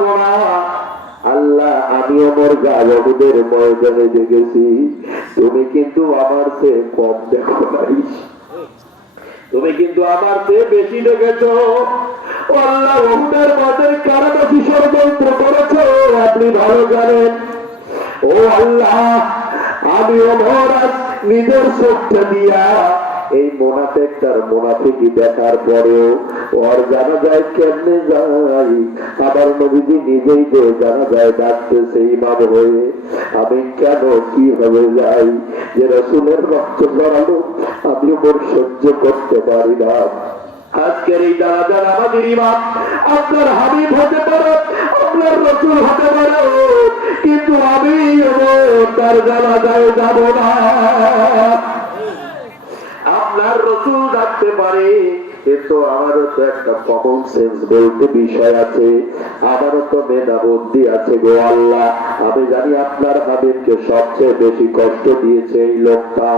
করা আল্লাহ আমি আমার ময়দানে তুমি কিন্তু আমার চেয়ে কম দেখো নাই। তুমি কিন্তু আমার চেয়ে বেশি দেখেছ। আল্লাহ ওহুদের মাঝের কারাবাসী ষড়যন্ত্র করেছ। আপনি ভালো জানেন। ও আল্লাহ, আমি নিজের দিয়া এই মোনাফেকটার মোনাফিকি দেখার পরেও ওর জানা যায় কেমনে যাই? আবার নবীজি নিজেই যে জানা যায় হয়ে, আমি কেন কীভাবে যাই? যে রসুলের রক্ত জড়ালো আমি সহ্য করতে পারি না। আজকের এই দাঁড়া আমাদের ইমাম, আপনার হাবিব হতে পারে আপনার রসুল হতে পারে কিন্তু আমি তার জানা যায় যাব না। আপনার রসুল ডাকতে পারে, কিন্তু আমারও তো একটা কমন সেন্স বলতে বিষয় আছে। আমারও তো মেধা বুদ্ধি আছে গো আল্লাহ। আমি জানি আপনার হাবিবকে সবচেয়ে বেশি কষ্ট দিয়েছে এই লোকটা।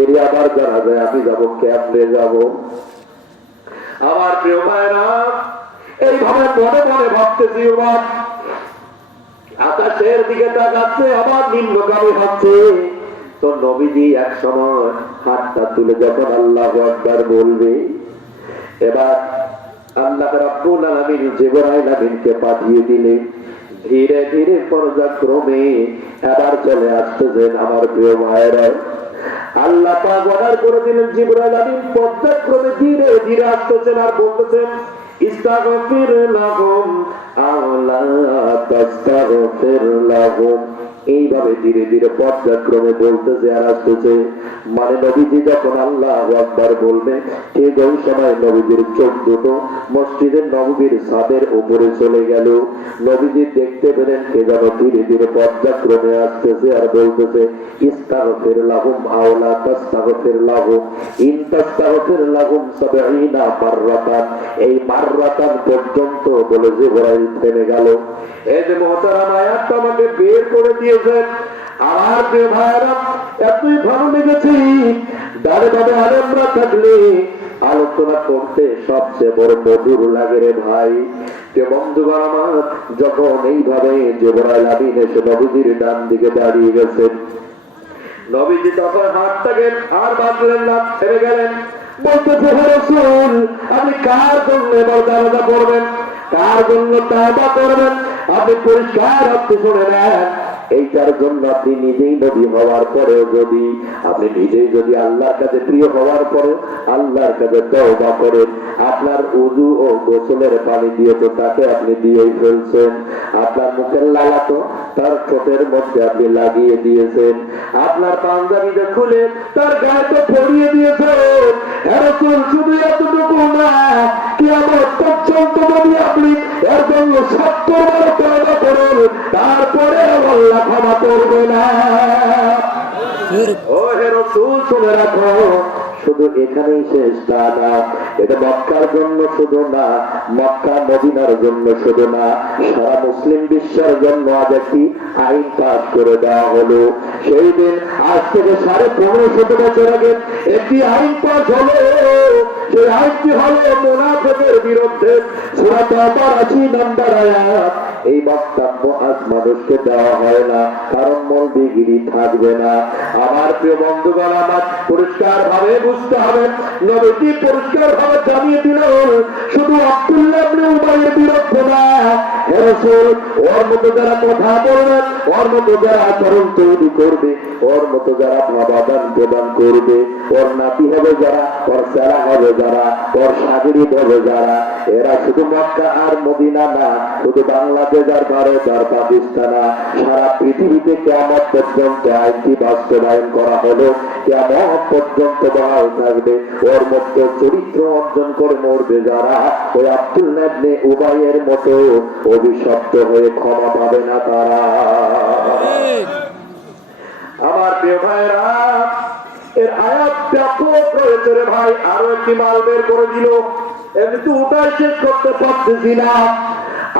এরই আবার জানা যায় আমি যাব, কেমনে যাব? আমার প্রিয় ভাইরা এইভাবে মনে মনে ভাবতেছি আকাশের দিকে তাকাচ্ছে, আবার নিম্নগামী হচ্ছে। তো নবীজি এক সময় হাতটা তুলে যখন আল্লাহ একবার বলবে, এবার আল্লাহ রাব্বুল আলামিন জিবরাইল আমিনকে পাঠিয়ে ধীরে ধীরে পর্যায়ক্রমে এবার চলে আসতেছেন আমার প্রিয় মায়েরা আল্লাহ পাক অর্ডার করে দিলেন জিবরাইল আমিন, পর্যায়ক্রমে ধীরে ধীরে আসতেছেন আর বলতেছেন, ইস্তাগফির লাহুম আও লা তাস্তাগফির লাহুম এইভাবে ধীরে ধীরে পর্যায়ক্রমে বলতেছে আর আসতেছে। মানে নবীজি যখন আল্লাহ আকবার বলবে ঠিক ওই সময় নবীজির চোখ দুটো মসজিদের নবীর ছাদের উপরে চলে গেল। নবীজি দেখতে পেলেন কে যেন ধীরে ধীরে পর্যায়ক্রমে আসতেছে আর বলতেছে, ইস্তাগফির লাহুম আওলা তাস্তাগফির লাহুম। ইন তাস্তাগফির লাহুম সাবঈনা মাররাতান। এই মাররাতান পর্যন্ত বলে জিবরাইল থেমে গেল। এই যে মহতারাম আয়াতটা আমাকে বের করে দিয়েছেন। আমার প্রিয় ভাইরা এতই ভালো লেগেছে। দাঁড়ে দাঁড়ে আলেমরা থাকলে আলোচনা করতে সবচেয়ে বড় মধুর লাগে রে ভাই। যে বন্ধুগণ আমার, যখন এইভাবে জেবরাইল আমিন এসে নবীজির ডান দিকে দাঁড়িয়ে গেছেন, নবীজি তখন হাতটাকে আর বাঁধলেন না, ছেড়ে গেলেন। বলতেছে রসুল, আপনি কার জন্য এবার দাওয়া করবেন? কার জন্য তাওবা করবেন? আপনি পরিষ্কার আপনি শুনে নেন। এইটার জন্য আপনি নিজেই নবী হওয়ার পরেও যদি, আপনি নিজেই যদি আল্লাহর কাছে প্রিয় হওয়ার পরে আল্লাহর কাছে তওবা করেন, আপনার উজু ও গোসলের পানি দিয়ে তো তাকে আপনি দিয়েই ফেলছেন, আপনার মুখের লালা তো তার ঠোঁটের মধ্যে আপনি লাগিয়ে দিয়েছেন, আপনার পাঞ্জাবিটা খুলে তার গায়ে তো পরিয়ে দিয়েছেন শুধু এতটুকু না কি আমার পর্যন্ত শুধু এখানেই শেষ তা না। এটা মক্কার জন্য শুধু না, মক্কা মদিনার জন্য শুধু না, সারা মুসলিম বিশ্বের জন্য আজ একটি আইন পাঠ করে দেওয়া হলো। সেই দিন আজ থেকে সাড়ে পনেরো শত বছর আগে একটি আইন পাঠ হলো। সেই আইনটি হলো বিরুদ্ধে এই বক্তব্য আজ মানুষকে দেওয়া হয় না, কারণ মলবিগিরি থাকবে না। আমার প্রিয় বন্ধুগণ, আমার পরিষ্কার ভাবে বুঝতে হবে, নবীজি পরিষ্কার ভাবে জানিয়ে দিল শুধু আব্দুল্লাহ বিরুদ্ধে না ওর মতো যারা কথা বলবেন ওর মতো যারা আচরণ তৈরি করবে, ওর মতো যারা ভাবাদান প্রদান করবে, ওর নাতি হবে যারা, ওর চেলা হবে যারা, ওর সাগরিক হবে যারা। এরা শুধু মক্কা আর মদিনা না, শুধু বাংলাদেশ আর ভারত আর পাকিস্তান সারা পৃথিবীতে কেমন পর্যন্ত আইনটি বাস্তবায়ন করা হলো। কেমন পর্যন্ত বহাল থাকবে। ওর মধ্যে চরিত্র অর্জন করে মরবে যারা। ওই আব্দুল নাবনে উবাইয়ের মতো অভিশপ্ত হয়ে ক্ষমা পাবে না তারা। আমার প্রিয় ভাইরা এর আয়াত ব্যাপক রয়েছে রে ভাই আরও একটি মাল বের করে দিল। এমনি তো ওটাই শেষ করতে পারতেছি না।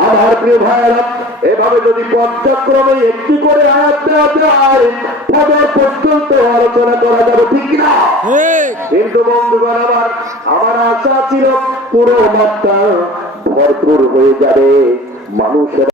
আমার প্রিয় ভাইরা এভাবে যদি পর্যায়ক্রমে একটি করে আয়াত দেওয়া যায় পর্যন্ত আলোচনা করা যাবে ঠিক না। কিন্তু বন্ধুগণ আমার আমার আশা ছিল পুরো মাত্রা ভরপুর হয়ে যাবে। মানুষের